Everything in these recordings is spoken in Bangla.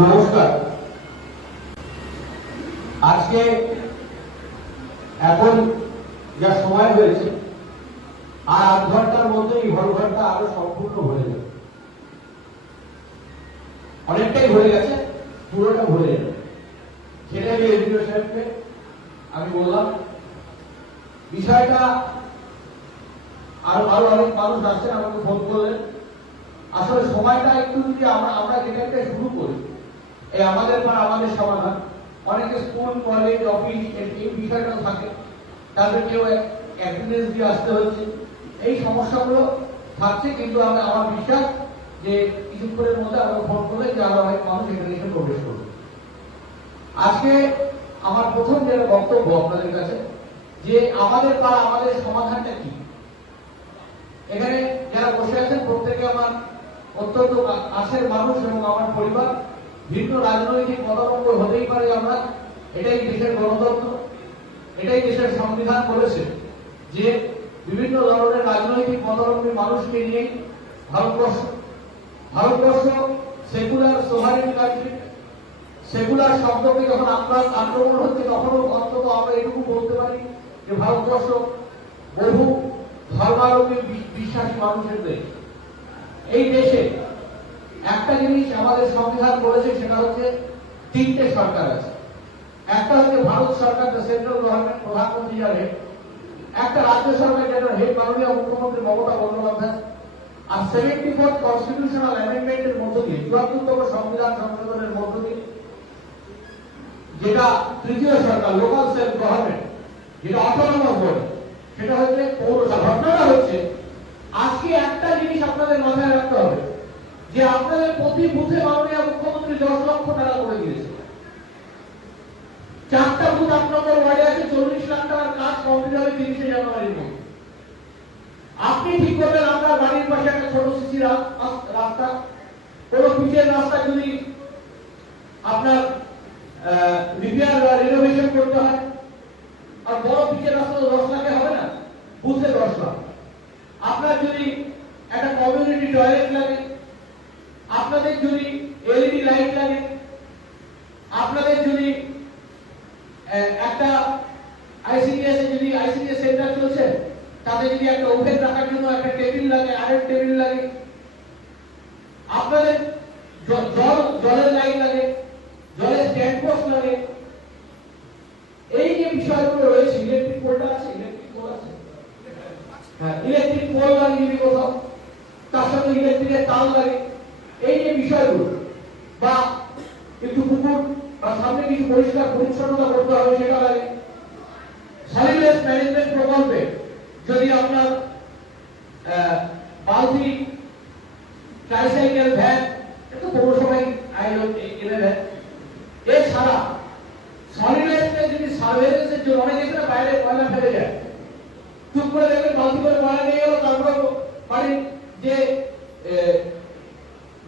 নমস্কার। আজকে এখন যা সময় হয়েছে আর আধ ঘন্টার মধ্যে এই হলঘরটা আরো সম্পূর্ণ হয়ে যাবে। অনেকটাই হয়ে গেছে, পুরোটা ভরে যাবে। সেটাই এসডিও সাহেবকে আমি বললাম বিষয়টা। আরো আরো অনেক মানুষ আসছেন, আমাকে ফোন করলেন। আসলে সময়টা একটু যদি আমরা যেখানটা শুরু করি, এই আমাদের পর আমাদের সমাধান, অনেকে স্কুল কলেজ অফিস এই বিষয়টা থাকে, তাদের কেউ অ্যাটেন্ডেন্স দিয়ে আসতে হচ্ছে, এই সমস্যাগুলো থাকছে। কিন্তু আমার বিশ্বাস যে কিছুক্ষণের মধ্যে আমাকে ফোন করলে যে আরো অনেক মানুষ এখানে এসে প্রবেশ করবে। আজকে আমার প্রথম যেটা বক্তব্য আপনাদের কাছে, যে আমাদের পাড়া আমাদের সমাধানটা কি। এখানে যারা বসে আছেন প্রত্যেকে আমার অত্যন্ত কাছের মানুষ এবং আমার পরিবার। ভিন্ন রাজনৈতিক মতামত হতেই পারে, আমরা এটাই দেশের গণতন্ত্র, এটাই দেশের সংবিধান বলেছে যে বিভিন্ন ধরনের রাজনৈতিক মতামতী মানুষকে নিয়ে Bharatvarsha secular sovereign country. Secular শব্দকে যখন আপনার আক্রমণ হচ্ছে, তখনও অন্তত আমরা এটুকু বলতে পারি যে ভারতবর্ষ বহু ধর্মাবলম্বী বিশ্বাসী মানুষের দেশ। এই দেশে একটা জিনিস আমাদের সংবিধান বলেছে, সেটা হচ্ছে তিনটে সরকার আছে। একটা হচ্ছে ভারত সরকার, সেন্ট্রাল গভর্নমেন্ট, প্রধানমন্ত্রী যার হেড। একটা রাজ্য সরকার, যেটা হেড মাননীয় মুখ্যমন্ত্রী মমতা বন্দ্যোপাধ্যায়। আর 74th কনস্টিটিউশনাল অ্যামেন্ডমেন্টের মধ্য দিয়ে, 74তম সংবিধান সংশোধনের মধ্য দিয়ে যেটা তৃতীয় সরকার, লোকাল সেলফ গভর্নমেন্ট, যেটা অটোনমাস বলে, সেটা হচ্ছে পৌরসভা। ঘটনাটা হচ্ছে আজকে একটা জিনিস আপনাদের মাথায় রাখতে হবে, যে আপনাদের প্রতি বুথে মাননীয় মুখ্যমন্ত্রী 10 লক্ষ টাকা করে দিয়েছে। 4টা বুথ 8 নম্বর ওয়ার্ডে আছে, 40 লাখ টাকার কাজ কমপ্লিট হবে 30শে জানুয়ারির মধ্যে। আপনি ঠিক করবেন আপনার বাড়ির পাশে একটা ছোট সিসি রাস্তা, কোনো পিচের রাস্তা যদি আপনার রিপেয়ার বা রিনোভেশন করতে হয়, আর বড় পিচের রাস্তা তো 10 লাখে হবে না, বুথে 10 লাখ। আপনার যদি একটা কমিউনিটি টয়লেট লাগে, আপনাদের যদি এলইডি লাইট লাগে, আপনাদের যদি একটা আইসিডিএস যদি আইসিডিএস সেন্টার চলছে, তাতে যদি একটা ওভেন রাখার জন্য একটা টেবিল লাগে, আরেক টেবিল লাগে, আপনাদের জলের লাইন লাগে, জলের স্ট্যান্ড পোস্ট লাগে, এই যে বিষয়গুলো রয়েছে, ইলেকট্রিক পোলটা আছে, ইলেকট্রিক পোল আছে, হ্যাঁ ইলেকট্রিক পোল লাগে যদি কোথাও, তার সাথে ইলেকট্রিকের তার লাগে, এই যে বিষয়গুলো, বা একটু পুকুর বা সামনে কিছু পরিষ্কার পরিচ্ছন্নতা করতে হবে, সেটা লাগে। সলিড ওয়েস্ট ম্যানেজমেন্ট প্রকল্পে যদি আপনার বালতি, ট্রাইসাইকেল, ভ্যান, এটা পৌরসভায় এনে দেয়। এছাড়া সলিড ওয়েস্টে যদি সার্ভেলেন্সের জন্য অনেক এখানে বাইরে ময়লা ফেলে যায়, চুপ করে দেখবেন বালতি করে ময়লা নিয়ে গেল, তারপরে বাড়ির যে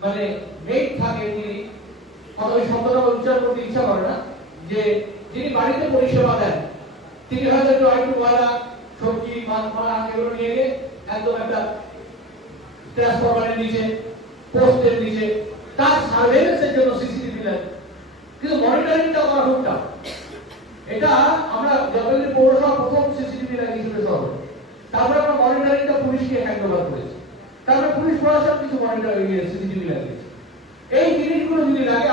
মানে মেট থাকে, যিনি কত শব্দটা উচ্চারণ করতে ইচ্ছা করে না, যে যিনি বাড়িতে পরিষেবা দেন, তিনি হয়তো একটু ময়লা, সবজি, মাছ, এগুলো নিয়ে গিয়ে একদম একটা ট্রান্সফরমারের নিচে, পোস্টের নিচে, তার সার্ভেলেন্সের জন্য সিসিটিভি দেন। কিন্তু মনিটরিংটা করা হুকটা, এটা আমরা জলপাইগুড়ি পৌরসভা প্রথম সিসিটিভি লাগিয়েছিল শহরে, তারপরে আমরা মনিটরিংটা পুলিশকে হ্যান্ড ওভার করেছি, তারপরে পুলিশ প্রশাসন কিছু মনিটরিং সিসিটিভি লাগিয়েছে। এই জিনিসগুলো যদি লাগে,